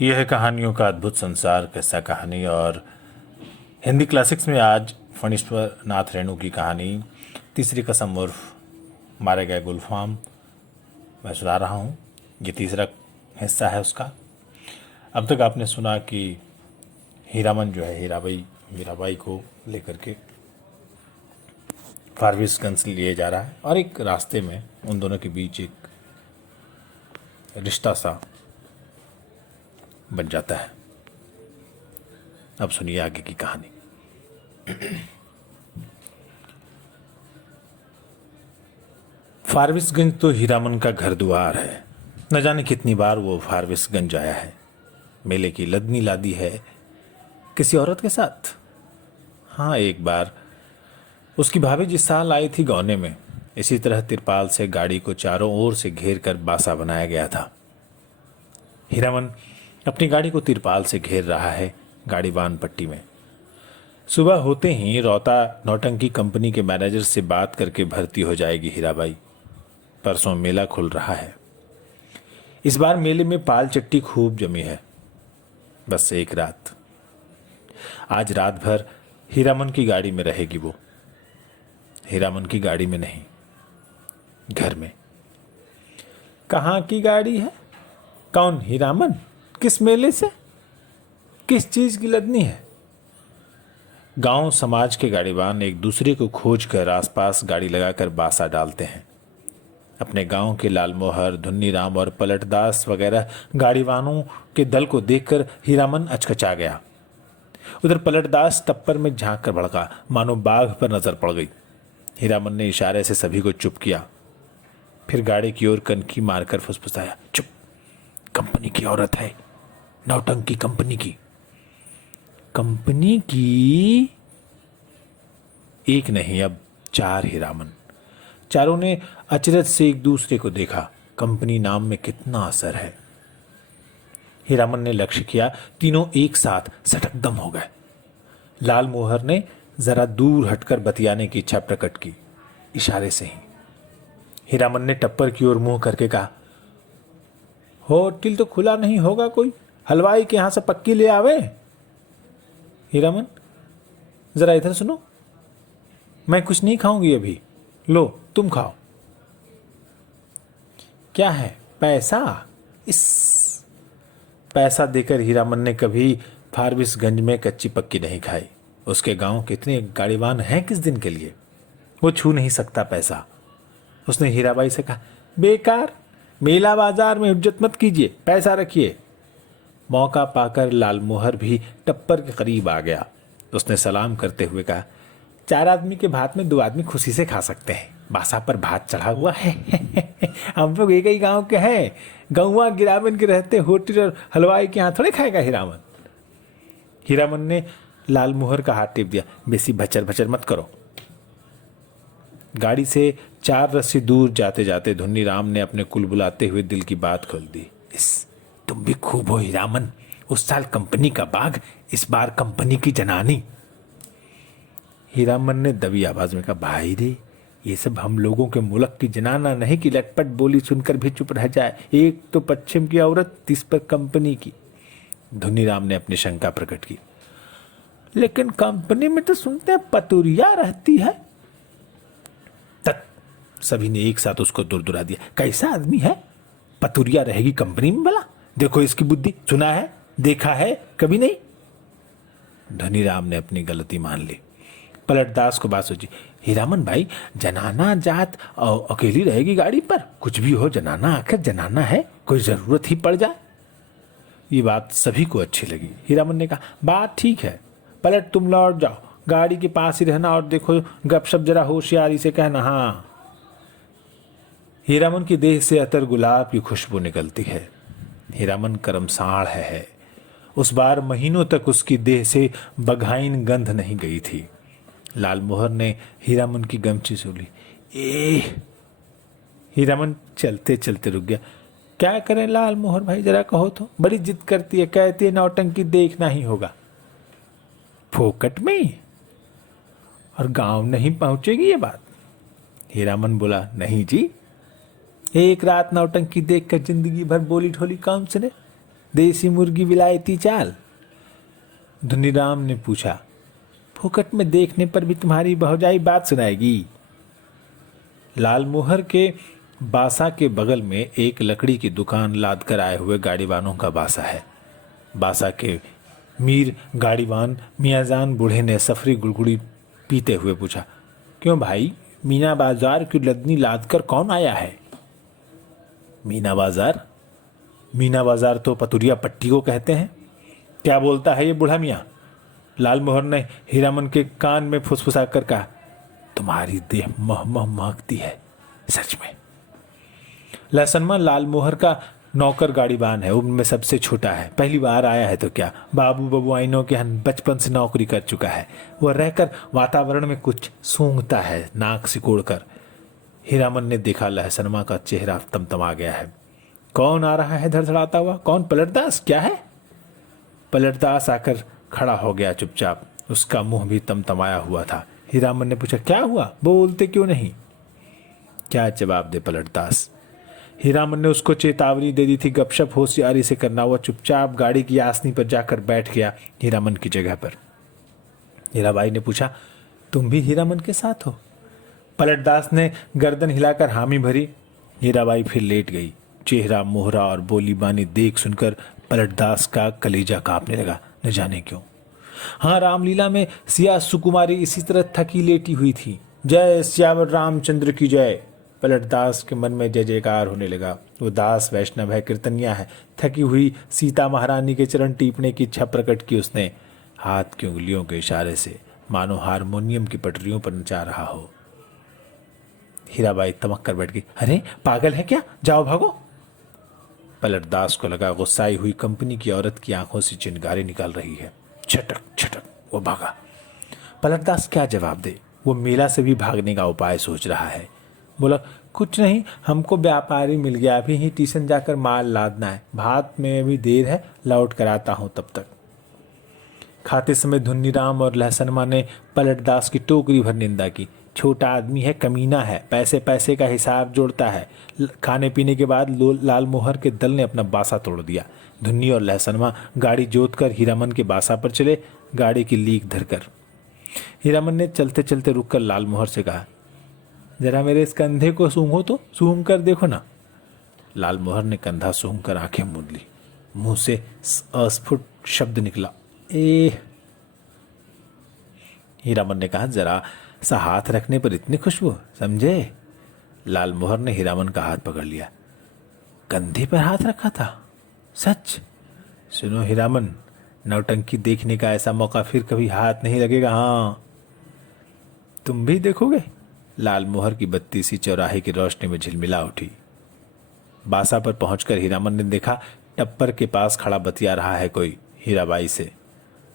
यह है कहानियों का अद्भुत संसार किस्सा कहानी। और हिंदी क्लासिक्स में आज फणीश्वर नाथ रेणु की कहानी तीसरी कसम उर्फ मारे गए गुलफाम मैं सुना रहा हूँ। ये तीसरा हिस्सा है उसका। अब तक आपने सुना कि हीरामन जो है हीराबाई मीराबाई को लेकर के फारबिसगंज से लिए जा रहा है और एक रास्ते में उन दोनों के बीच एक रिश्ता सा बन जाता है। अब सुनिए आगे की कहानी। फारबिसगंज तो हीरामन का घर द्वार है। न जाने कितनी बार वो फारबिसगंज आया है। मेले की लदनी लादी है किसी औरत के साथ। हाँ, एक बार उसकी भाभी जिस साल आई थी गौने में, इसी तरह तिरपाल से गाड़ी को चारों ओर से घेर कर बासा बनाया गया था। हीरामन अपनी गाड़ी को तिरपाल से घेर रहा है गाड़ीवान पट्टी में। सुबह होते ही रौता नौटंकी कंपनी के मैनेजर से बात करके भर्ती हो जाएगी हीराबाई। परसों मेला खुल रहा है। इस बार मेले में पाल चट्टी खूब जमी है। बस एक रात, आज रात भर हीरामन की गाड़ी में रहेगी वो। हीरामन की गाड़ी में नहीं, घर में। कहाँ की गाड़ी है? कौन हीरामन? किस मेले से? किस चीज की लदनी है? गांव समाज के गाड़ीवान एक दूसरे को खोज कर आसपास गाड़ी लगाकर बासा डालते हैं। अपने गांव के लालमोहर, धुन्नीराम और पलटदास वगैरह गाड़ीवानों के दल को देखकर हीरामन अचकचा गया। उधर पलटदास टप्पर में झांक कर भड़का, मानो बाघ पर नजर पड़ गई। हीरामन ने इशारे से सभी को चुप किया, फिर गाड़ी की ओर कनखी मारकर फुसफुसाया, चुप, कंपनी की औरत है, नौटंकी कंपनी की। कंपनी की? एक नहीं, अब 4 हीरामन। चारों ने अचरज से एक दूसरे को देखा। कंपनी नाम में कितना असर है। हीरामन ने लक्ष्य किया, तीनों एक साथ सटकदम हो गए। लाल मोहर ने जरा दूर हटकर बतियाने की इच्छा प्रकट की, इशारे से ही। हीरामन ने टप्पर की ओर मुंह करके कहा, होटल तो खुला नहीं होगा, कोई हलवाई के यहां से पक्की ले आवे। हीरामन, जरा इधर सुनो, मैं कुछ नहीं खाऊंगी अभी, लो तुम खाओ। क्या है? पैसा? इस पैसा देकर हीरामन ने कभी फारबिसगंज में कच्ची पक्की नहीं खाई। उसके गांव कितने गाड़ीवान हैं किस दिन के लिए, वो छू नहीं सकता पैसा। उसने हीराबाई से कहा, बेकार, मेला बाजार में हुज्जत मत कीजिए, पैसा रखिए। मौका पाकर लालमोहर भी टप्पर के करीब आ गया। उसने सलाम करते हुए कहा, 4 आदमी के भात में 2 आदमी खुशी से खा सकते हैं, बासा पर भात चढ़ा हुआ है। हम लोग एक ही गांव के हैं, गौवा गिरावन के रहते होटल और हलवाई के यहाँ थोड़े खाएगा हीरामन। हीरामन ने लालमोहर का हाथ टिप दिया, बेसी भचर भचर मत करो। गाड़ी से 4 रस्सी दूर जाते जाते धुन्नीराम ने अपने कुल बुलाते हुए दिल की बात खोल दी। तुम भी खूब हो हीरामन, उस साल कंपनी का बाघ, इस बार कंपनी की जनानी। हीरामन ने दबी आवाज में कहा, भाई रे, ये सब हम लोगों के मुल्क की जनाना नहीं कि लटपट बोली सुनकर भी चुप रह जाए। एक तो पश्चिम की औरत, इस पर कंपनी की। धुन्नीराम ने अपनी शंका प्रकट की, लेकिन कंपनी में तो सुनते हैं पतुरिया रहती है। तक सभी ने एक साथ उसको दुरदुरा दिया, कैसा आदमी है, पतुरिया रहेगी कंपनी में भला? देखो इसकी बुद्धि, सुना है, देखा है कभी नहीं। धनीराम ने अपनी गलती मान ली। पलटदास को बात सोची, हीरामन भाई, जनाना जात अकेली रहेगी गाड़ी पर, कुछ भी हो जनाना आखिर जनाना है, कोई जरूरत ही पड़ जाए। ये बात सभी को अच्छी लगी। हीरामन ने कहा, बात ठीक है, पलट तुम लौट जाओ, गाड़ी के पास ही रहना और देखो गपशप जरा होशियारी से कहना। हाँ। हीरामन की देह से अतर गुलाब की खुशबू निकलती है। हीरामन कर्मसाण है। उस बार महीनों तक उसकी देह से बघाइन गंध नहीं गई थी। लालमोहर ने हीरामन की गमछी सूली। हीरामन चलते चलते रुक गया। क्या करें लालमोहर भाई, जरा कहो तो, बड़ी जिद करती है, कहती है नौटंकी देखना ही होगा। फोकट में? और गांव नहीं पहुंचेगी ये बात? हीरामन बोला, नहीं जी, एक रात नौटंकी देखकर जिंदगी भर बोली ढोली कौन सुने। देसी मुर्गी विलायती चाल? धुनीराम ने पूछा। फुकट में देखने पर भी तुम्हारी भौजाई बात सुनाएगी। लालमोहर के बासा के बगल में एक लकड़ी की दुकान लाद कर आए हुए गाड़ीवानों का बासा है। बासा के मीर गाड़ीवान मियाजान बूढ़े ने सफरी गुड़गुड़ी पीते हुए पूछा, क्यों भाई, मीना बाजार की लदनी लाद कर कौन आया है? मीना बाजार? मीना बाजार तो पतुरिया पट्टी को कहते हैं। क्या बोलता है ये बूढ़ा मियाँ? लालमोहर ने हीरामन के कान में फुसफुसा कर कहा, तुम्हारी देह मह मह महकती है सच में। लहसनमा लालमोहर का नौकर गाड़ीवान है, उनमें सबसे छोटा है, पहली बार आया है तो क्या, बाबू बबुआइनों के यहाँ बचपन से नौकरी कर चुका है। वह रहकर वातावरण में कुछ सूंघता है नाक सिकोड़ कर। हीरामन ने देखा लहसनमा का चेहरा तमतमा गया है। कौन आ रहा है धड़धड़ाता हुआ? कौन? पलटदास? क्या है? पलटदास आकर खड़ा हो गया चुपचाप, उसका मुंह भी तमतमाया हुआ था। हीरामन ने पूछा, क्या हुआ, बोलते क्यों नहीं? क्या जवाब दे पलटदास? हीरामन ने उसको चेतावनी दे दी थी, गपशप होशियारी से करना। हुआ चुपचाप गाड़ी की आसनी पर जाकर बैठ गया हीरामन की जगह पर। हीराबाई ने पूछा, तुम भी हीरामन के साथ हो? पलटदास ने गर्दन हिलाकर हामी भरी। हीराबाई फिर लेट गई। चेहरा मोहरा और बोली बानी देख सुनकर पलटदास का कलेजा कांपने लगा, न जाने क्यों। हाँ, रामलीला में सिया सुकुमारी इसी तरह थकी लेटी हुई थी। जय श्यावर रामचंद्र की जय। पलटदास के मन में जय जयकार होने लगा। वो दास वैष्णव है, कीर्तनिया है। थकी हुई सीता महारानी के चरण टीपने की इच्छा प्रकट की उसने, हाथ की उंगलियों के इशारे से, मानो हारमोनियम की पटरियों पर नचा रहा हो। हीराबाई तमक कर बैठ गई। अरे पागल है क्या, जाओ भागो। पलटदास को लगा गुस्साई हुई कंपनी की औरत की आंखों से चिंगारी निकाल रही है। छटक छटक वो भागा। पलटदास क्या जवाब दे? वो मेला से भी भागने का उपाय सोच रहा है। बोला, कुछ नहीं, हमको व्यापारी मिल गया, अभी ही स्टेशन जाकर माल लादना है, भात में भी देर है, लौट कर आता हूं तब तक। खाते समय धुन्नीराम और लहसनमा ने पलटदास की टोकरी भर निंदा की। छोटा आदमी है, कमीना है, पैसे पैसे का हिसाब जोड़ता है। खाने पीने के बाद लालमोहर के दल ने अपना बासा तोड़ दिया। धुन्नी और लहसनमा गाड़ी जोत कर हीरामन के बासा पर चले, गाड़ी की लीक धरकर। हीरामन ने चलते चलते रुककर लालमोहर से कहा, जरा मेरे इस कंधे को सूंघो तो, सूंघ कर देखो ना। लालमोहर ने कंधा सूंघ कर आंखें मूंद ली। मुंह से अस्फुट शब्द निकला, ए। हीरामन ने कहा, जरा सा हाथ रखने पर इतनी खुशबू, समझे? लालमोहर ने हीरामन का हाथ पकड़ लिया। कंधे पर हाथ रखा था? सच? सुनो हीरामन, नौटंकी देखने का ऐसा मौका फिर कभी हाथ नहीं लगेगा। हाँ, तुम भी देखोगे? लालमोहर की बत्ती सी चौराहे की रोशनी में झिलमिला उठी। बासा पर पहुंचकर हीरामन ने देखा टप्पर के पास खड़ा बतिया रहा है कोई हीराबाई से।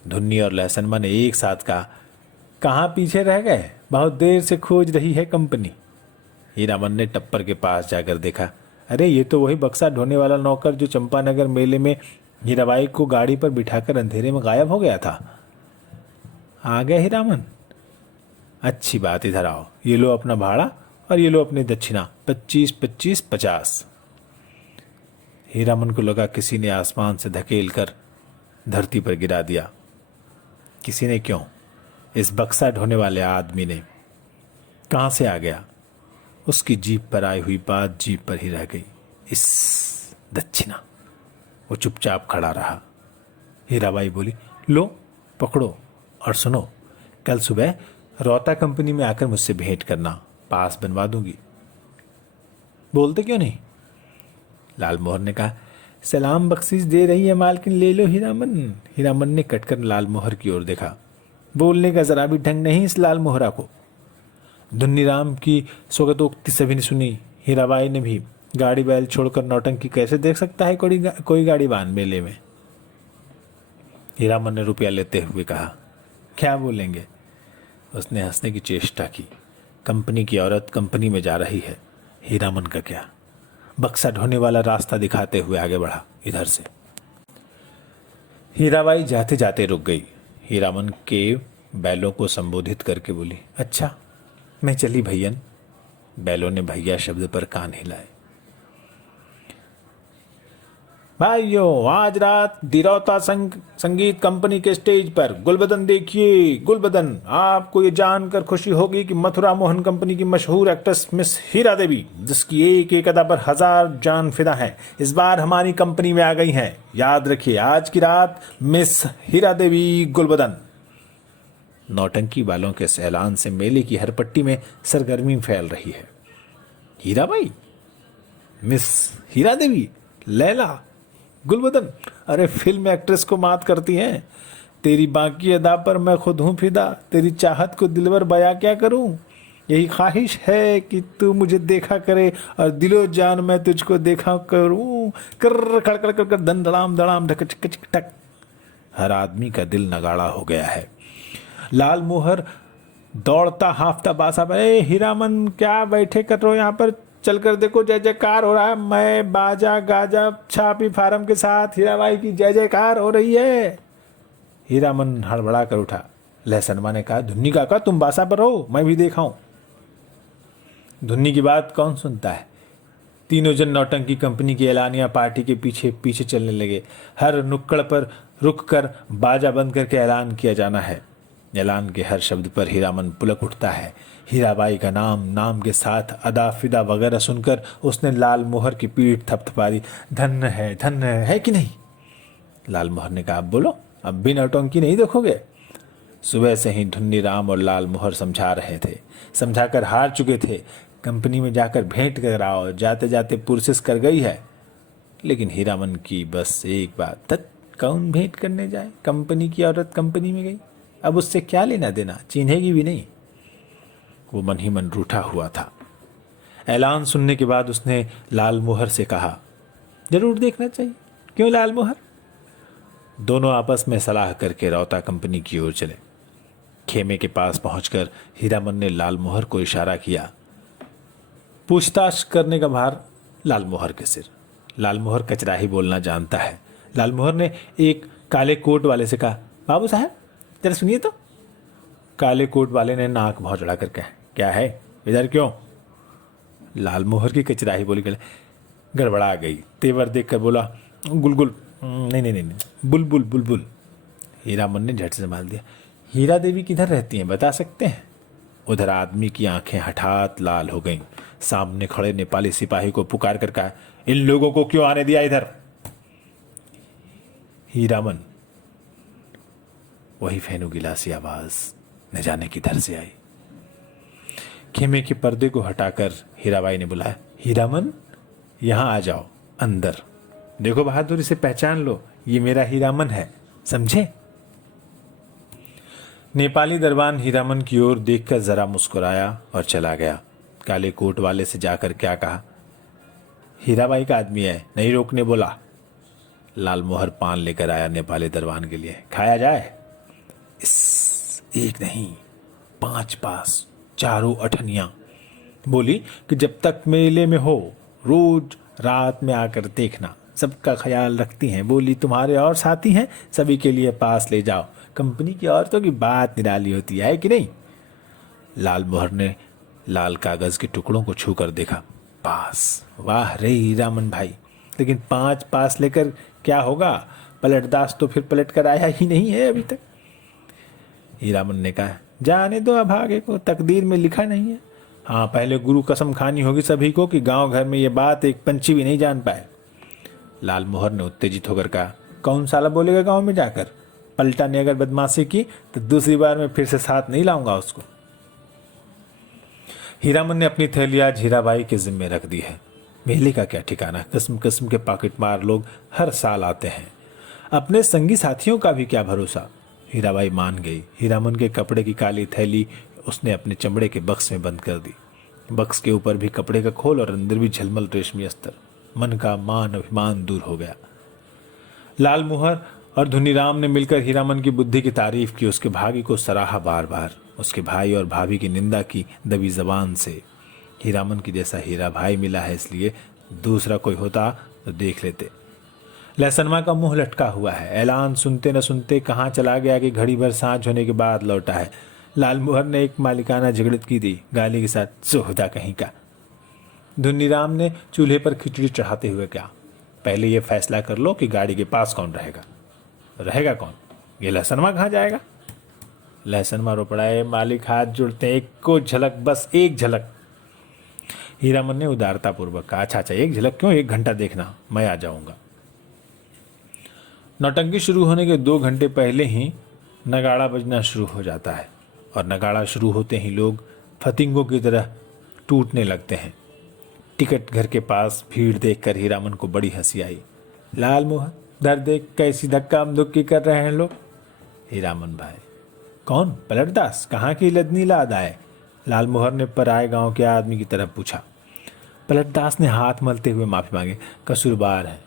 धुन्नी और लहसनमा ने एक साथ कहा, कहाँ पीछे रह गए, बहुत देर से खोज रही है कंपनी। हीरामन ने टप्पर के पास जाकर देखा, अरे ये तो वही बक्सा ढोने वाला नौकर जो चंपानगर मेले में हीराबाई को गाड़ी पर बिठाकर अंधेरे में गायब हो गया था। आ गए हीरामन? अच्छी बात, इधर आओ, ये लो अपना भाड़ा और ये लो अपनी दक्षिणा, 25-25 50। हीरामन को लगा किसी ने आसमान से धकेल कर धरती पर गिरा दिया। किसी ने क्यों? इस बक्सा ढोने वाले आदमी ने। कहां से आ गया? उसकी जीप पर आई हुई बात जीप पर ही रह गई। इस दक्षिणा। वो चुपचाप खड़ा रहा। हीराबाई बोली, लो पकड़ो और सुनो, कल सुबह रोता कंपनी में आकर मुझसे भेंट करना, पास बनवा दूंगी। बोलते क्यों नहीं? लालमोहर ने कहा, सलाम बख्शीश दे रही है मालकिन, ले लो हीरामन। हीरामन ने कटकर लालमोहर की ओर देखा। बोलने का जरा भी ढंग नहीं इस लालमोहरा को। धुन्नीराम की स्वगतोक्ति सभी ने सुनी। हीराबाई ने भी। गाड़ी बैल छोड़कर नौटंकी कैसे देख सकता है कोई गाड़ीवान मेले में? हीरामन ने रुपया लेते हुए कहा, क्या बोलेंगे? उसने हंसने की चेष्टा की। कंपनी की औरत कंपनी में जा रही है, हीरामन का क्या? बक्सा ढोने वाला रास्ता दिखाते हुए आगे बढ़ा इधर से। हीराबाई जाते जाते रुक गई। हीरामन के बैलों को संबोधित करके बोली, अच्छा मैं चली भैयन। बैलों ने भैया शब्द पर कान हिलाए। भाइयों, आज रात दिरौता संगीत कंपनी के स्टेज पर गुलबदन देखिए। गुलबदन, आपको ये जानकर खुशी होगी कि मथुरा मोहन कंपनी की मशहूर एक्ट्रेस मिस हीरा देवी, जिसकी एक एक अदा पर 1000 जान फिदा है, इस बार हमारी कंपनी में आ गई हैं। याद रखिए, आज की रात मिस हीरा देवी गुलबदन। नौटंकी वालों के इस ऐलान से मेले की हर पट्टी में सरगर्मी फैल रही है। हीराबाई, मिस हीरा देवी, लैला, गुलबदन, अरे फिल्म एक्ट्रेस को मात करती हैं। तेरी बाकी अदा पर मैं खुद हूं फिदा, तेरी चाहत को दिलवर बया क्या करूं। यही ख्वाहिश है कि तू मुझे देखा करे और दिलो जान मैं तुझको देखा करूं। कर खड़खड़ कर कर धन धड़ाम धड़ाम धक चक चक टक। हर आदमी का दिल नगाड़ा हो गया है। लाल मोहर दौड़ता हाफता बासा पर, हीरामन क्या बैठे कर रहे हो यहाँ पर, चलकर देखो जय जयकार हो रहा है। मैं बाजा गाजा छापी फार्म के साथ हीराबाई की जय जयकार हो रही है। हीरामन हड़बड़ा कर उठा। लहसनमा ने कहा, धुन्नी काका तुम बासा पर हो, मैं भी देखा हूं। धुन्नी की बात कौन सुनता है। तीनों जन नौटंकी कंपनी की एलानिया पार्टी के पीछे पीछे चलने लगे। हर नुक्कड़ पर रुक कर बाजा बंद करके ऐलान किया जाना है। ऐलान के हर शब्द पर हीरामन पुलक उठता है। हीराबाई का नाम के साथ अदा फिदा वगैरह सुनकर उसने लाल मोहर की पीठ थपथपा दी। धन्य है कि नहीं। लाल मोहर ने कहा, बोलो, अब भी नौटंकी नहीं देखोगे। सुबह से ही धुन्नी राम और लाल मोहर समझा रहे थे, समझाकर हार चुके थे। कंपनी में जाकर भेंट कराओ, जाते जाते पुरसिस कर गई है। लेकिन हीरामन की बस एक बात, तत् कौन भेंट करने जाए, कंपनी की औरत कंपनी में गई, अब उससे क्या लेना देना, चिन्हेगी भी नहीं। वो मन ही मन रूठा हुआ था। ऐलान सुनने के बाद उसने लाल मोहर से कहा, जरूर देखना चाहिए। क्यों लाल मोहर। दोनों आपस में सलाह करके रौता कंपनी की ओर चले। खेमे के पास पहुंचकर हीरामन ने लाल मोहर को इशारा किया। पूछताछ करने का भार लाल मोहर के सिर। लाल मोहर कचरा ही बोलना जानता है। लाल मोहर ने एक काले कोट वाले से कहा, बाबू साहब जरा सुनिए तो। काले कोट वाले ने नाक भौचड़ा कर कहा, क्या है, इधर क्यों। लाल मोहर की कचराही बोली गड़बड़ा गई। तेवर देखकर बोला, गुलगुल, नहीं, बुलबुल बुलबुल। हीरामन ने झट से संभाल दिया। हीरा देवी किधर रहती हैं, बता सकते हैं। उधर आदमी की आंखें हठात लाल हो गईं। सामने खड़े नेपाली सिपाही को पुकार कर कहा, इन लोगों को क्यों आने दिया इधर। हीरामन, वही फेनू गिलासी आवाज न जाने किधर से आई। खेमे के पर्दे को हटाकर हीराबाई ने बुलाया, हीरामन यहां आ जाओ, अंदर देखो, बहादुरी से पहचान लो, ये मेरा हीरामन है, समझे। नेपाली दरबान हीरामन की ओर देखकर जरा मुस्कुराया और चला गया। काले कोट वाले से जाकर क्या कहा, हीराबाई का आदमी है, नहीं रोकने बोला। लाल मोहर पान लेकर आया नेपाली दरबान के लिए, खाया जाए। इस एक नहीं 5 पास, चारों अठनियां। बोली कि जब तक मेले में हो रोज रात में आकर देखना, सबका ख्याल रखती हैं। बोली तुम्हारे और साथी हैं, सभी के लिए पास ले जाओ। कंपनी की औरतों की बात निराली होती है कि नहीं। लाल मोहर ने लाल कागज के टुकड़ों को छू कर देखा। पास, वाह रे हीरामन भाई, लेकिन 5 पास लेकर क्या होगा, पलटदास तो फिर पलट कर आया ही नहीं है अभी तक। हीरामन ने कहा, जाने दो अभागे को, तकदीर में लिखा नहीं है। हाँ, पहले गुरु कसम खानी होगी सभी को कि गांव घर में ये बात एक पंछी भी नहीं जान पाए। लाल मोहर ने उत्तेजित होकर कहा, कौन साला बोलेगा गांव में जाकर, पलटा ने अगर बदमाशी की तो दूसरी बार मैं फिर से साथ नहीं लाऊंगा उसको। हीरामन ने अपनी थैली आज हीराबाई के जिम्मे रख दी है। मेले का क्या ठिकाना, किस्म किस्म के पॉकेटमार लोग हर साल आते हैं, अपने संगी साथियों का भी क्या भरोसा। हीराबाई मान गई। हीरामन के कपड़े की काली थैली उसने अपने चमड़े के बक्स में बंद कर दी। बक्स के ऊपर भी कपड़े का खोल और अंदर भी झलमल रेशमी अस्तर। मन का मान अभिमान दूर हो गया। लाल मोहर और धुनीराम ने मिलकर हीरामन की बुद्धि की तारीफ की, उसके भाग्य को सराहा बार बार, उसके भाई और भाभी की निंदा की दबी जबान से। हीरामन की जैसा हीरा भाई मिला है, इसलिए दूसरा कोई होता तो देख लेते। लहसनमा का मुंह लटका हुआ है। ऐलान सुनते न सुनते कहाँ चला गया कि घड़ी भर सांझ होने के बाद लौटा है। लाल मोहर ने एक मालिकाना झगड़त की दी, गाली के साथ, सोहदा कहीं का। धुनीराम ने चूल्हे पर खिचड़ी चढ़ाते हुए कहा, पहले ये फैसला कर लो कि गाड़ी के पास कौन रहेगा। रहेगा कौन? ये लहसनमा कहाँ जाएगा? लहसनमा रो पड़ा है। मालिक हाथ जोड़ते हैं। एक को झलक, बस एक झलक। हीरामन ने उदारतापूर्वक कहा, अच्छा 1 झलक क्यों, 1 घंटा देखना, मैं आ जाऊंगा। नौटंकी शुरू होने के 2 घंटे पहले ही नगाड़ा बजना शुरू हो जाता है और नगाड़ा शुरू होते ही लोग फतिंगों की तरह टूटने लगते हैं। टिकट घर के पास भीड़ देखकर हीरामन को बड़ी हंसी आई। लाल मोहन, डर देख कैसी धक्का धुक्की कर रहे हैं लोग। हीरामन भाई, कौन? पलटदास? कहाँ की लदनी लाद आए? लाल मोहर ने पराए गांव के आदमी की तरफ पूछा। पलटदास ने हाथ मलते हुए माफी मांगी। कसूरबार है,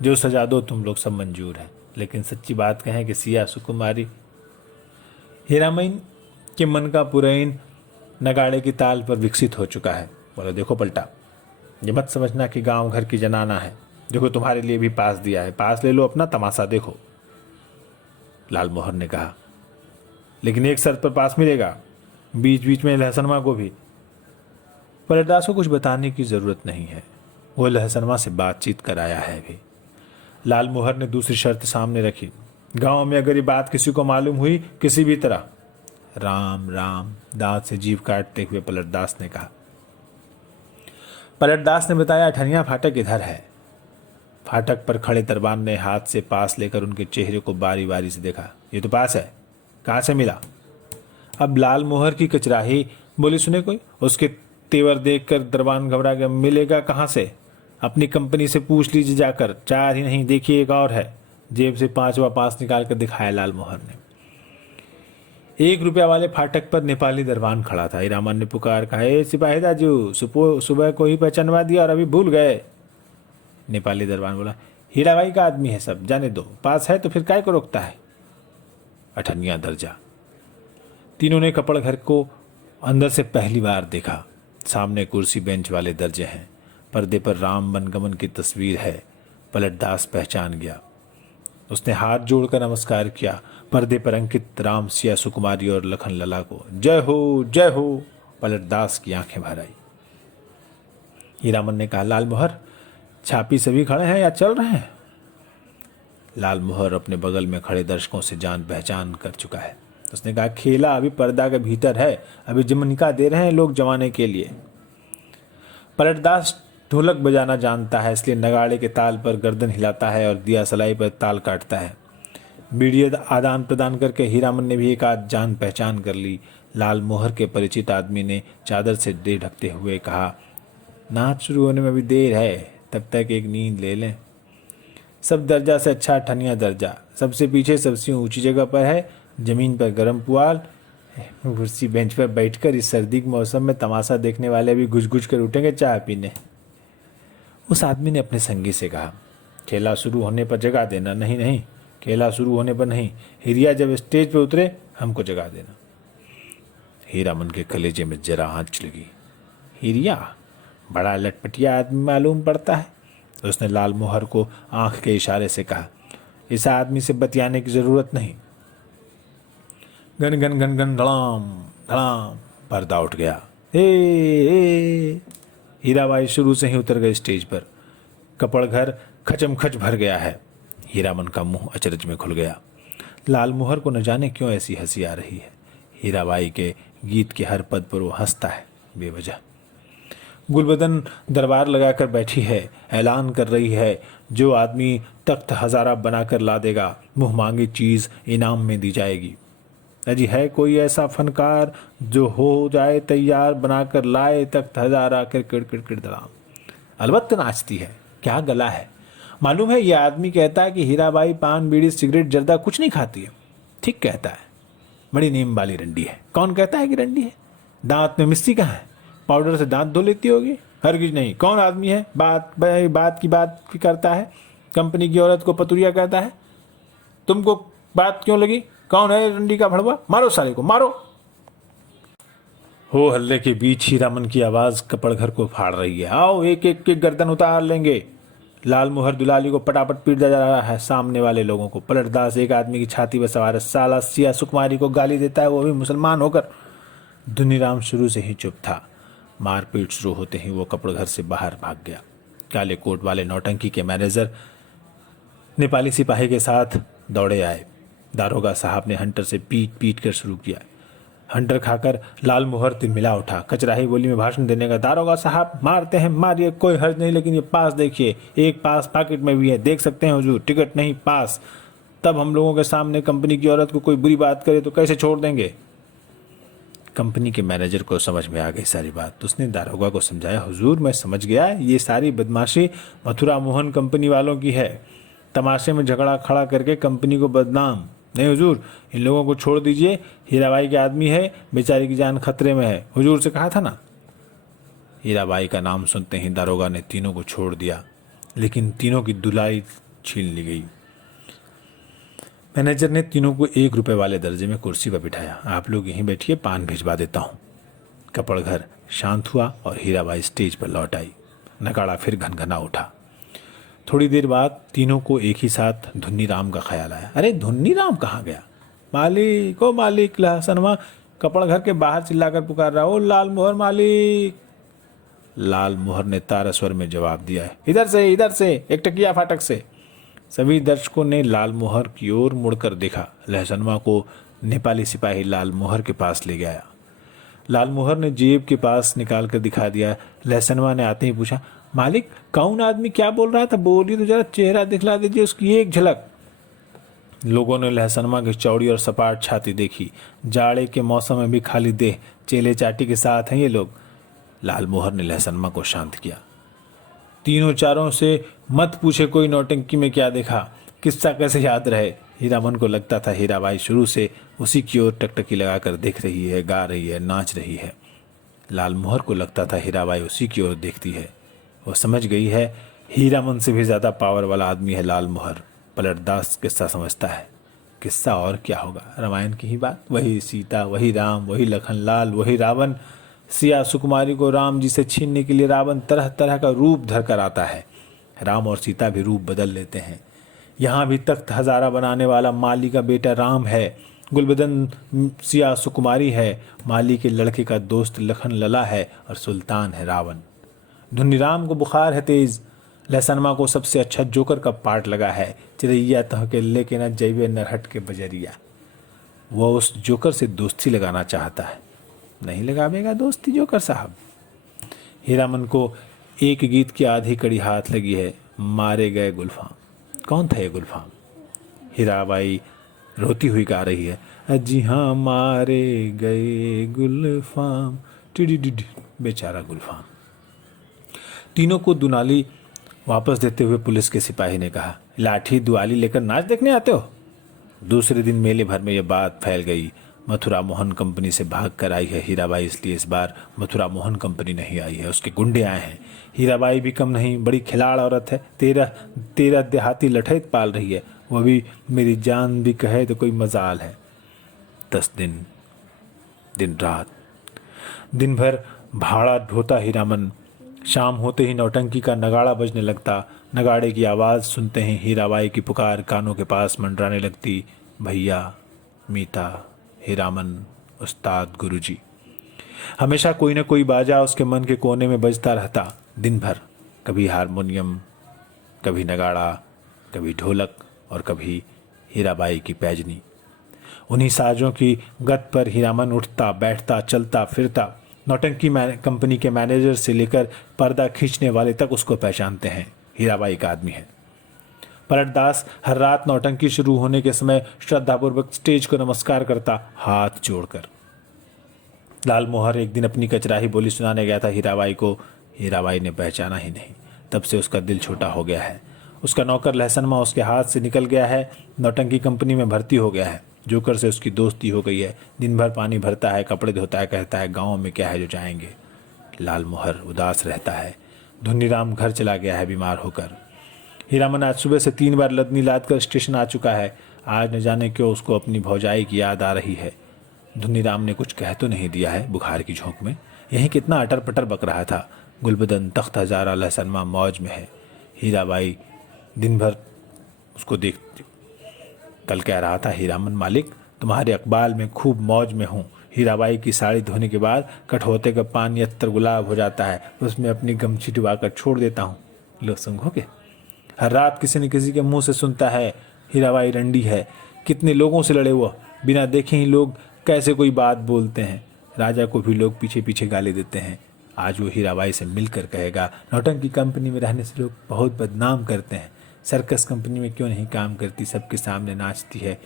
जो सजा दो तुम लोग सब मंजूर है, लेकिन सच्ची बात कहें कि सिया सुकुमारी। हीरामन के मन का पुरैन नगाड़े की ताल पर विकसित हो चुका है। बोला, देखो पलटा, ये मत समझना कि गांव घर की जनाना है। देखो तुम्हारे लिए भी पास दिया है, पास ले लो, अपना तमाशा देखो। लाल मोहर ने कहा, लेकिन एक शर्त पर पास मिलेगा, बीच बीच में लहसनमा को भी। पलटदास को कुछ बताने की जरूरत नहीं है, वो लहसनमा से बातचीत कराया है भी। लाल मोहर ने दूसरी शर्त सामने रखी। गांव में अगर ये बात किसी को मालूम हुई किसी भी तरह, राम राम, दांत से जीभ काटते हुए पलटदास ने कहा। पलटदास ने बताया, अठनिया फाटक इधर है। फाटक पर खड़े दरबान ने हाथ से पास लेकर उनके चेहरे को बारी बारी से देखा। ये तो पास है, कहाँ से मिला? अब लाल मोहर की कचराही बोली सुने कोई। उसके तेवर देखकर दरबान घबरा गया। मिलेगा कहाँ से? अपनी कंपनी से पूछ लीजिए जाकर। 4 ही नहीं, देखिए एक और है। जेब से 5वां पास निकाल कर दिखाया लाल मोहर ने। 1 रुपया वाले फाटक पर नेपाली दरबान खड़ा था। हीरामन ने पुकार कहा, ए सिपाही दाजू, सुबह को ही पहचानवा दिया और अभी भूल गए। नेपाली दरबान बोला, हीराबाई का आदमी है सब, जाने दो, पास है तो फिर काय को रोकता है। अठनिया दर्जा। तीनों ने कपड़ घर को अंदर से पहली बार देखा। सामने कुर्सी बेंच वाले दर्जे हैं, पर्दे पर राम बनगमन की तस्वीर है। पलटदास पहचान गया। उसने हाथ जोड़कर नमस्कार किया। पर्दे पर अंकित राम, सिया सुकुमारी और लखन लला को जय हो जय हो। पलटदास की आंखें भर आई। हीरामन ने कहा, लाल मोहर, छापी सभी खड़े हैं या चल रहे हैं? लाल मोहर अपने बगल में खड़े दर्शकों से जान पहचान कर चुका है। उसने कहा, खेला अभी पर्दा के भीतर है, अभी जमनिका दे रहे हैं लोग जमाने के लिए। पलटदास ढोलक बजाना जानता है, इसलिए नगाड़े के ताल पर गर्दन हिलाता है और दिया सलाई पर ताल काटता है। बीड़ी आदान प्रदान करके हीरामन ने भी एक आध जान पहचान कर ली। लाल मोहर के परिचित आदमी ने चादर से देह ढकते हुए कहा, नाच शुरू होने में भी देर है, तब तक एक नींद ले लें। सब दर्जा से अच्छा अठनिया दर्जा, सबसे पीछे सबसे ऊंची जगह पर है, जमीन पर गर्म पुआल, कुर्सी बेंच पर बैठकर इस सर्दी के मौसम में तमाशा देखने वाले भी घुस घुस कर उठेंगे चाय पीने। उस आदमी ने अपने संगी से कहा, खेला शुरू होने पर जगा देना। नहीं नहीं, खेला शुरू होने पर नहीं, हिरिया जब स्टेज पर उतरे हमको जगा देना। हीरामन के कलेजे में जरा आंच लगी। हिरिया? बड़ा लटपटिया आदमी मालूम पड़ता है। उसने लाल मोहर को आंख के इशारे से कहा, इस आदमी से बतियाने की जरूरत नहीं। गन गन गन गन धड़ाम धड़ाम, पर्दा उठ गया। ए हीराबाई शुरू से ही उतर गए स्टेज पर। कपड़ घर खचम खच भर गया है। हीरामन का मुंह अचरज में खुल गया। लाल मोहर को न जाने क्यों ऐसी हंसी आ रही है। हीराबाई के गीत के हर पद पर वो हंसता है बेवजह। गुलबदन दरबार लगाकर बैठी है, ऐलान कर रही है, जो आदमी तख्त हजारा बनाकर ला देगा, मुंह मांगी चीज इनाम में दी जाएगी। अजी है कोई ऐसा फनकार जो हो जाए तैयार बनाकर लाए तख्त हजारा कर किड़ दड़ाम। अलबत्त नाचती है, क्या गला है। मालूम है, यह आदमी कहता है कि हीराबाई पान बीड़ी सिगरेट जर्दा कुछ नहीं खाती है। ठीक कहता है, बड़ी नीम वाली रंडी है। कौन कहता है कि रंडी है? दांत में मिस्सी कहाँ है? पाउडर से दांत धो लेती होगी। हरगिज नहीं। कौन आदमी है बात की करता है, कंपनी की औरत को पतुरिया कहता है। तुमको बात क्यों लगी? कौन है रंडी का भड़वा? मारो साले को, मारो। हो हल्ले के बीच हीरामन की आवाज कपड़ घर को फाड़ रही है। आओ एक एक के गर्दन उतार लेंगे। लाल मोहर दुलाली को पटापट पीटता जा रहा है सामने वाले लोगों को। पलटदास एक आदमी की छाती पर सवार है। साला सिया सुकुमारी को गाली देता है, वो भी मुसलमान होकर। धुनीराम शुरू से ही चुप था। मारपीट शुरू होते ही वो कपड़ घर से बाहर भाग गया। काले कोट वाले नौटंकी के मैनेजर नेपाली सिपाही के साथ दौड़े आए। दारोगा साहब ने हंटर से पीट पीट कर शुरू किया। हंटर खाकर लाल मोहर तिलमिला उठा। कचराही बोली में भाषण देने का, दारोगा साहब मारते हैं मारिए, कोई हर्ज नहीं, लेकिन ये पास देखिए, एक पास पॉकेट में भी है, देख सकते हैं हुजूर, टिकट नहीं पास। तब हम लोगों के सामने कंपनी की औरत को कोई बुरी बात करे तो कैसे छोड़ देंगे। कंपनी के मैनेजर को समझ में आ गई सारी बात। उसने दारोगा को समझाया, हुजूर मैं समझ गया, ये सारी बदमाशी मथुरा मोहन कंपनी वालों की है, तमाशे में झगड़ा खड़ा करके कंपनी को बदनाम। नहीं हुजूर, इन लोगों को छोड़ दीजिए, हीराबाई के आदमी है, बेचारी की जान खतरे में है, हुजूर से कहा था ना। हीराबाई का नाम सुनते ही दारोगा ने तीनों को छोड़ दिया, लेकिन तीनों की दुलाई छीन ली गई। मैनेजर ने तीनों को 1 रुपए वाले दर्जे में कुर्सी पर बिठाया। आप लोग यहीं बैठिए, पान भिजवा देता हूँ। कपड़ घर शांत हुआ और हीराबाई स्टेज पर लौट आई। नगाड़ा फिर घनघना उठा। थोड़ी देर बाद तीनों को एक ही साथ धुन्नी राम का ख्याल आया। अरे धुन्नी राम कहाँ गया? मालिक ओ मालिक, लहसनवा कपड़ घर के बाहर चिल्लाकर पुकार रहा, ओ लाल मोहर मालिक। लाल मोहर ने तारा स्वर में जवाब दिया है, इधर से, एक टकिया फाटक से। सभी दर्शकों ने लाल मोहर की ओर मुड़कर देखा। लहसनवा को नेपाली सिपाही लाल मोहर के पास ले गया। लाल मोहर ने जेब के पास निकाल कर दिखा दिया। लहसनवा ने आते ही पूछा, मालिक कौन आदमी क्या बोल रहा था, बोलिए तो जरा, चेहरा दिखला दीजिए उसकी एक झलक। लोगों ने लहसनवा की चौड़ी और सपाट छाती देखी। जाड़े के मौसम में भी खाली देह, चेले चाटी के साथ हैं ये लोग। लाल मोहर ने लहसनवा को शांत किया। तीनों चारों से मत पूछे कोई नौटंकी में क्या देखा, किस्सा कैसे याद रहे। हीरामन को लगता था हीराबाई शुरू से उसी की ओर टकटकी लगाकर देख रही है, गा रही है, नाच रही है। लाल मोहर को लगता था हीराबाई उसी की ओर देखती है। वो समझ गई है हीरामन से भी ज्यादा पावर वाला आदमी है लाल मोहर। पलटदास किस्सा समझता है। किस्सा और क्या होगा, रामायण की ही बात। वही सीता, वही राम, वही लखनलाल, वही रावण। सिया सुकुमारी को राम जी से छीनने के लिए रावण तरह तरह का रूप धर कर आता है। राम और सीता भी रूप बदल लेते हैं। यहाँ भी तख्त हजारा बनाने वाला माली का बेटा राम है, गुलबदन सिया सुकुमारी है, माली के लड़के का दोस्त लखन लला है, और सुल्तान है रावण। धुनीराम को बुखार है तेज। लहसनमा को सबसे अच्छा जोकर का पार्ट लगा है। चिरैया तह के लेके न जैवे नरहट के बजरिया। वह उस जोकर से दोस्ती लगाना चाहता है। नहीं लगावेगा दोस्ती जोकर साहब। हीरामन को एक गीत की आधी कड़ी हाथ लगी है, मारे गए गुलफाम। कौन था ये गुलफाम? हीराबाई रोती हुई गा रही है, जी हाँ मारे गए गुलफाम, टिडी बेचारा गुलफाम। तीनों को दुनाली वापस देते हुए पुलिस के सिपाही ने कहा, लाठी दुआली लेकर नाच देखने आते हो? दूसरे दिन मेले भर में यह बात फैल गई। मथुरा मोहन कंपनी से भाग कर आई है हीराबाई, इसलिए इस बार मथुरा मोहन कंपनी नहीं आई है, उसके गुंडे आए हैं। हीराबाई भी कम नहीं, बड़ी खिलाड़ औरत है। 13 देहाती लठैत पाल रही है। वह भी मेरी जान भी कहे तो कोई मजाल है। 10 दिन, दिन रात, दिन भर भाड़ा ढोता हीरामन। शाम होते ही नौटंकी का नगाड़ा बजने लगता। नगाड़े की आवाज़ सुनते ही हीराबाई की पुकार कानों के पास मंडराने लगती, भैया, मीता, हीरामन, उस्ताद, गुरुजी। हमेशा कोई न कोई बाजा उसके मन के कोने में बजता रहता दिन भर। कभी हारमोनियम, कभी नगाड़ा, कभी ढोलक और कभी हीराबाई की पैजनी। उन्हीं साजों की गत पर हीरामन उठता बैठता चलता फिरता। नौटंकी कंपनी के मैनेजर से लेकर पर्दा खींचने वाले तक उसको पहचानते हैं, हीराबाई का आदमी है। पलटदास हर रात नौटंकी शुरू होने के समय श्रद्धापूर्वक स्टेज को नमस्कार करता, हाथ जोड़कर। लाल मोहर एक दिन अपनी कचराही बोली सुनाने गया था हीराबाई को। हीराबाई ने पहचाना ही नहीं। तब से उसका दिल छोटा हो गया है। उसका नौकर लहसनमा उसके हाथ से निकल गया है। नौटंकी कंपनी में भर्ती हो गया है। जोकर से उसकी दोस्ती हो गई है। दिन भर पानी भरता है, कपड़े धोता है, कहता है गाँव में क्या है जो जाएंगे। लाल मोहर उदास रहता है। धुनीराम घर चला गया है बीमार होकर। हीरामन आज सुबह से 3 बार लदनी लाद कर स्टेशन आ चुका है। आज न जाने क्यों उसको अपनी भौजाई की याद आ रही है। धुनीराम ने कुछ कह तो नहीं दिया है बुखार की झोंक में। यहीं कितना अटर पटर बक रहा था। गुलबदन, तख्त हजारा, लहसनमा मौज में है। हीराबाई दिन भर उसको देखती। कल कह रहा था, हीरामन मालिक तुम्हारे अकबाल में खूब मौज में हूँ। हीराबाई की साड़ी धोने के बाद कठौते का पानी अत्तर गुलाब हो जाता है, उसमें अपनी गमछी डुबा कर छोड़ देता हूँ। लो सूंघोगे। हर रात किसी न किसी के मुंह से सुनता है हीराबाई रंडी है, कितने लोगों से लड़े हुआ, बिना देखे ही लोग कैसे कोई बात बोलते हैं। राजा को भी लोग पीछे पीछे गाली देते हैं। आज वो हीराबाई से मिलकर कहेगा नौटंकी कंपनी में रहने से लोग बहुत बदनाम करते हैं, सर्कस कंपनी में क्यों नहीं काम करती, सबके सामने नाचती है।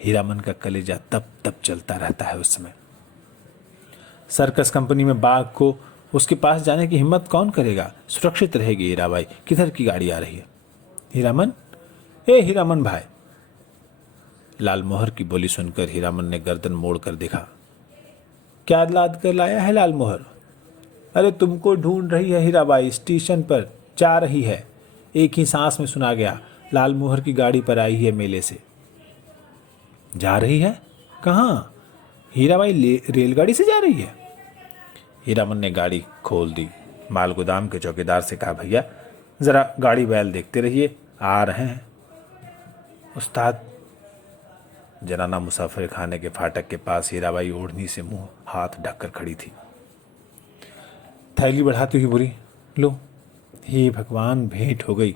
हीरामन का कलेजा तप तप चलता रहता है उस समय। सर्कस कंपनी में बाघ को उसके पास जाने की हिम्मत कौन करेगा। सुरक्षित रहेगी हीराबाई। किधर की गाड़ी आ रही है? हीरामन, ए हीरामन भाई। लालमोहर की बोली सुनकर हीरामन ने गर्दन मोड़कर देखा। क्या लाद कर लाया है लालमोहर? अरे तुमको ढूंढ रही है हीराबाई, स्टेशन पर जा रही है। एक ही सांस में सुना गया। लालमोहर की गाड़ी पर आई है मेले से। जा रही है? कहाँ? हीराबाई रेलगाड़ी से जा रही है। हीरामन ने गाड़ी खोल दी। माल गोदाम के चौकीदार से कहा, भैया जरा गाड़ी बैल देखते रहिए, आ रहे हैं। उस्ताद, जनाना मुसाफिर खाने के फाटक के पास हीराबाई ओढ़नी से मुंह हाथ ढककर खड़ी थी। थैली बढ़ाती हुई बोली, लो। हे भगवान, भेंट हो गई।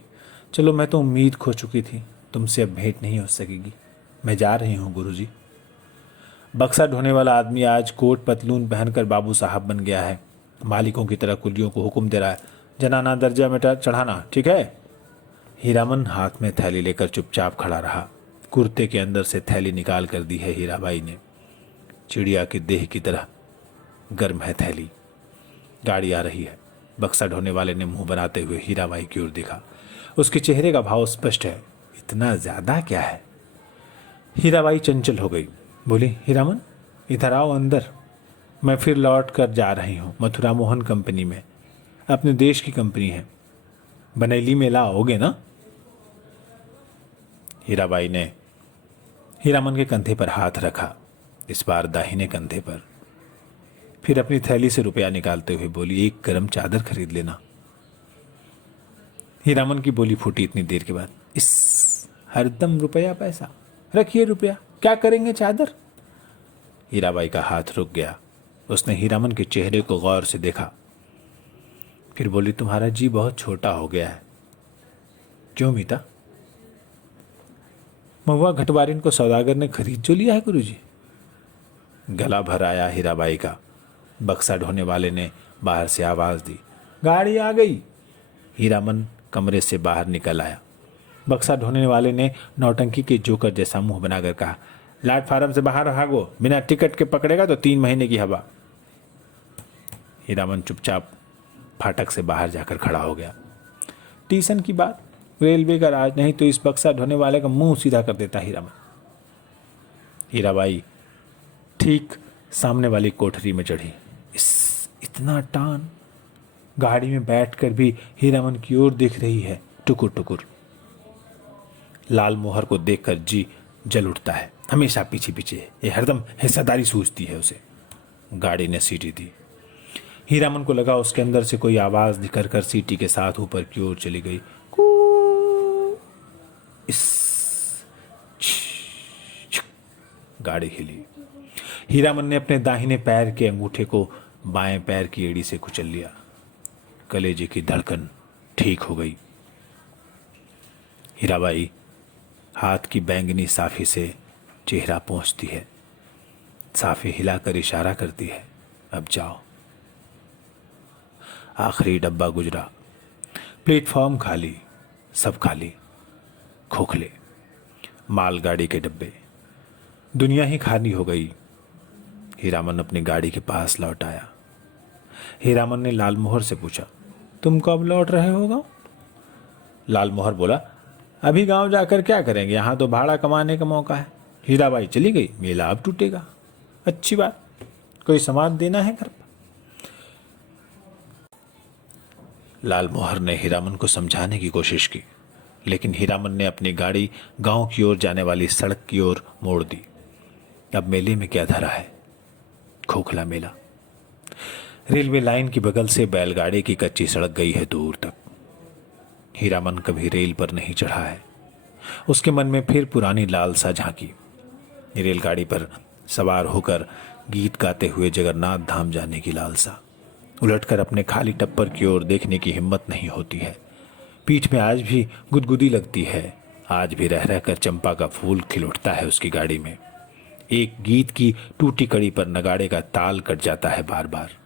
चलो, मैं तो उम्मीद खो चुकी थी, तुमसे अब भेंट नहीं हो सकेगी। मैं जा रही हूँ गुरुजी। बक्सा ढोने वाला आदमी आज कोट पतलून पहनकर बाबू साहब बन गया है। मालिकों की तरह कुलियों को हुक्म दे रहा है, जनाना दर्जा में चढ़ाना, ठीक है। हीरामन हाथ में थैली लेकर चुपचाप खड़ा रहा। कुर्ते के अंदर से थैली निकाल कर दी है हीराबाई ने। चिड़िया की देह की तरह गर्म है थैली। गाड़ी आ रही है। बक्सा ढोने वाले ने मुंह बनाते हुए हीराबाई की ओर देखा। उसके चेहरे का भाव स्पष्ट है। इतना ज्यादा क्या है? हीराबाई चंचल हो गई। बोली, हीरामन इधर आओ अंदर। मैं फिर लौट कर जा रही हूँ मथुरा मोहन कंपनी में। अपने देश की कंपनी है। बनेली मेला आओगे ना? हीराबाई ने हीरामन के कंधे पर हाथ रखा, इस बार दाहिने कंधे पर। फिर अपनी थैली से रुपया निकालते हुए बोली, एक गर्म चादर खरीद लेना। हीरामन की बोली फूटी इतनी देर के बाद, इस हरदम रुपया पैसा, रखिए रुपया, क्या करेंगे चादर? हीराबाई का हाथ रुक गया। उसने हीरामन के चेहरे को गौर से देखा। फिर बोली, तुम्हारा जी बहुत छोटा हो गया है। क्यों मीता? महुआ घटवारिन को सौदागर ने खरीद जो लिया है गुरुजी। गला भर आया हीराबाई का। बक्सा ढोने वाले ने बाहर से आवाज दी, गाड़ी आ गई। हीरामन कमरे से बाहर निकल आया। बक्सा ढोने वाले ने नौटंकी के जोकर जैसा मुंह बनाकर कहा, प्लेटफार्म से बाहर भागो, बिना टिकट के पकड़ेगा तो 3 महीने की हवा। हीरामन चुपचाप फाटक से बाहर जाकर खड़ा हो गया। स्टेशन की बात, रेलवे का राज, नहीं तो इस बक्सा ढोने वाले का मुंह सीधा कर देता हीरामन। हीराबाई ठीक सामने वाली कोठरी में चढ़ी। इतना टान। गाड़ी में बैठकर भी हीरामन की ओर देख रही है, टुकुर टुकुर। लालमोहर को देखकर जी जल उठता है। हमेशा पीछे पीछे ये हरदम हिस्सेदारी सूझती है उसे। गाड़ी ने सीटी दी। हीरामन को लगा उसके अंदर से कोई आवाज निकल कर सीटी के साथ ऊपर की ओर चली गई। गाड़ी हिली। हीरामन ने अपने दाहिने पैर के अंगूठे को बाएं पैर की एड़ी से कुचल लिया। कलेजे की धड़कन ठीक हो गई। हीराबाई हाथ की बैंगनी साफी से चेहरा पोंछती है। साफी हिलाकर इशारा करती है, अब जाओ। आखिरी डब्बा गुजरा। प्लेटफॉर्म खाली, सब खाली, खोखले, मालगाड़ी के डब्बे, दुनिया ही खाली हो गई। हीरामन अपनी गाड़ी के पास लौट आया। हीरामन ने लालमोहर से पूछा, तुम कब लौट रहे हो गाँव? लालमोहर बोला, अभी गांव जाकर क्या करेंगे, यहाँ तो भाड़ा कमाने का मौका है। हीराबाई चली गई, मेला अब टूटेगा। अच्छी बात, कोई सामान देना है घर पर? लालमोहर ने हीरामन को समझाने की कोशिश की, लेकिन हीरामन ने अपनी गाड़ी गांव की ओर जाने वाली सड़क की ओर मोड़ दी। अब मेले में क्या धरा है? खोखला मेला। रेलवे लाइन की बगल से बैलगाड़ी की कच्ची सड़क गई है दूर तक। हीरामन कभी रेल पर नहीं चढ़ा है। उसके मन में फिर पुरानी लालसा झांकी। रेलगाड़ी पर सवार होकर गीत गाते हुए जगन्नाथ धाम जाने की लालसा। उलटकर अपने खाली टप्पर की ओर देखने की हिम्मत नहीं होती है। पीठ में आज भी गुदगुदी लगती है। आज भी रह रहकर चंपा का फूल खिल उठता है उसकी गाड़ी में। एक गीत की टूटी कड़ी पर नगाड़े का ताल कट जाता है बार बार।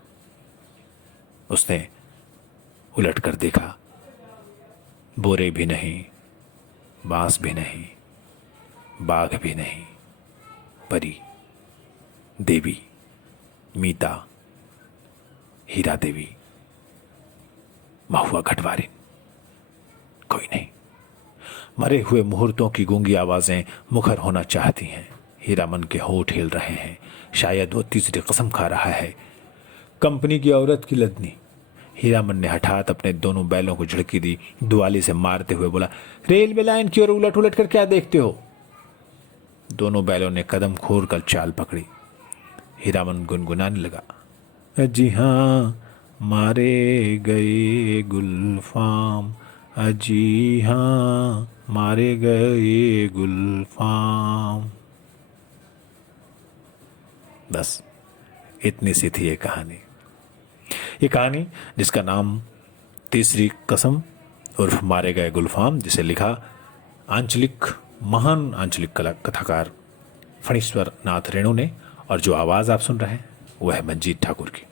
उसने उलट कर देखा, बोरे भी नहीं, बांस भी नहीं, बाघ भी नहीं, परी, देवी, मीता, हीरा देवी, महुआ घटवारिन, कोई नहीं। मरे हुए मुहूर्तों की गूंगी आवाजें मुखर होना चाहती हैं। हीरामन के होठ हिल रहे हैं, शायद वो तीसरी कसम खा रहा है। कंपनी की औरत की लदनी। हीरामन ने हठात अपने दोनों बैलों को झड़की दी, दुआली से मारते हुए बोला, रेलवे लाइन की ओर उलट उलट कर क्या देखते हो? दोनों बैलों ने कदम खोर कर चाल पकड़ी। हीरामन गुनगुनाने लगा, जी हाँ मारे गए गुलफाम, अजी हाँ मारे गए गुलफाम। बस इतनी सी थी ये कहानी। ये कहानी जिसका नाम तीसरी कसम उर्फ मारे गए गुलफाम, जिसे लिखा महान आंचलिक कथाकार फणीश्वर नाथ रेणु ने, और जो आवाज़ आप सुन रहे हैं वह है मंजीत ठाकुर की।